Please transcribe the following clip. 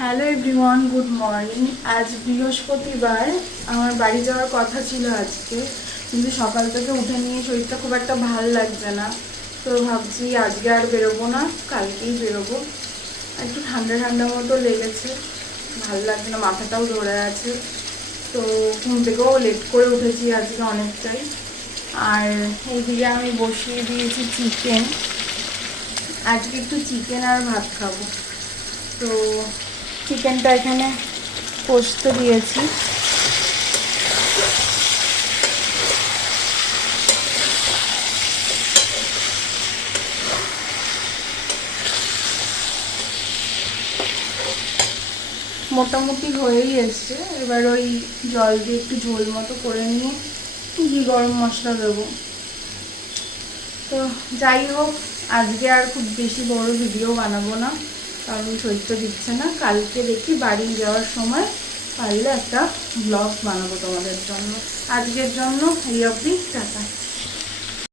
Hello everyone, good morning. আজ বৃহস্পতিবার, আমার বাড়ি যাওয়ার কথা ছিল আজকে, কিন্তু সকাল থেকে উঠে নিয়ে শরীরটা খুব একটা ভালো লাগছে না। তো ভাবছি আজকে আর বেরোবো না, কালকেই বেরোবো। একটু ঠান্ডা ঠান্ডা মতো লেগেছে, ভালো লাগছে না, মাথাটাও ধরে আছে। তো ঘুম থেকেও লেট করে উঠেছি আজকে অনেকটাই। আর এইদিকে আমি বসিয়ে দিয়েছি চিকেন আজকে একটু চিকেন আর ভাত খাব। তো চিকেনটা এখানে পোস্ত দিয়েছি। মোটামুটি হয়েই এসছে। এবার ওই জল দিয়ে একটু ঝোল মতো করে নিয়ে ঘি গরম মশলা দেবো। তো যাই হোক, আজকে আর খুব বেশি বড় ভিডিও বানাবো না। কারণ শরীরটা দিচ্ছে না। কালকে দেখি বাড়ি যাওয়ার সময় পারলে একটা ব্লগ বানাবো তোমাদের জন্য। আজকের জন্য এই অবধি, টাটা।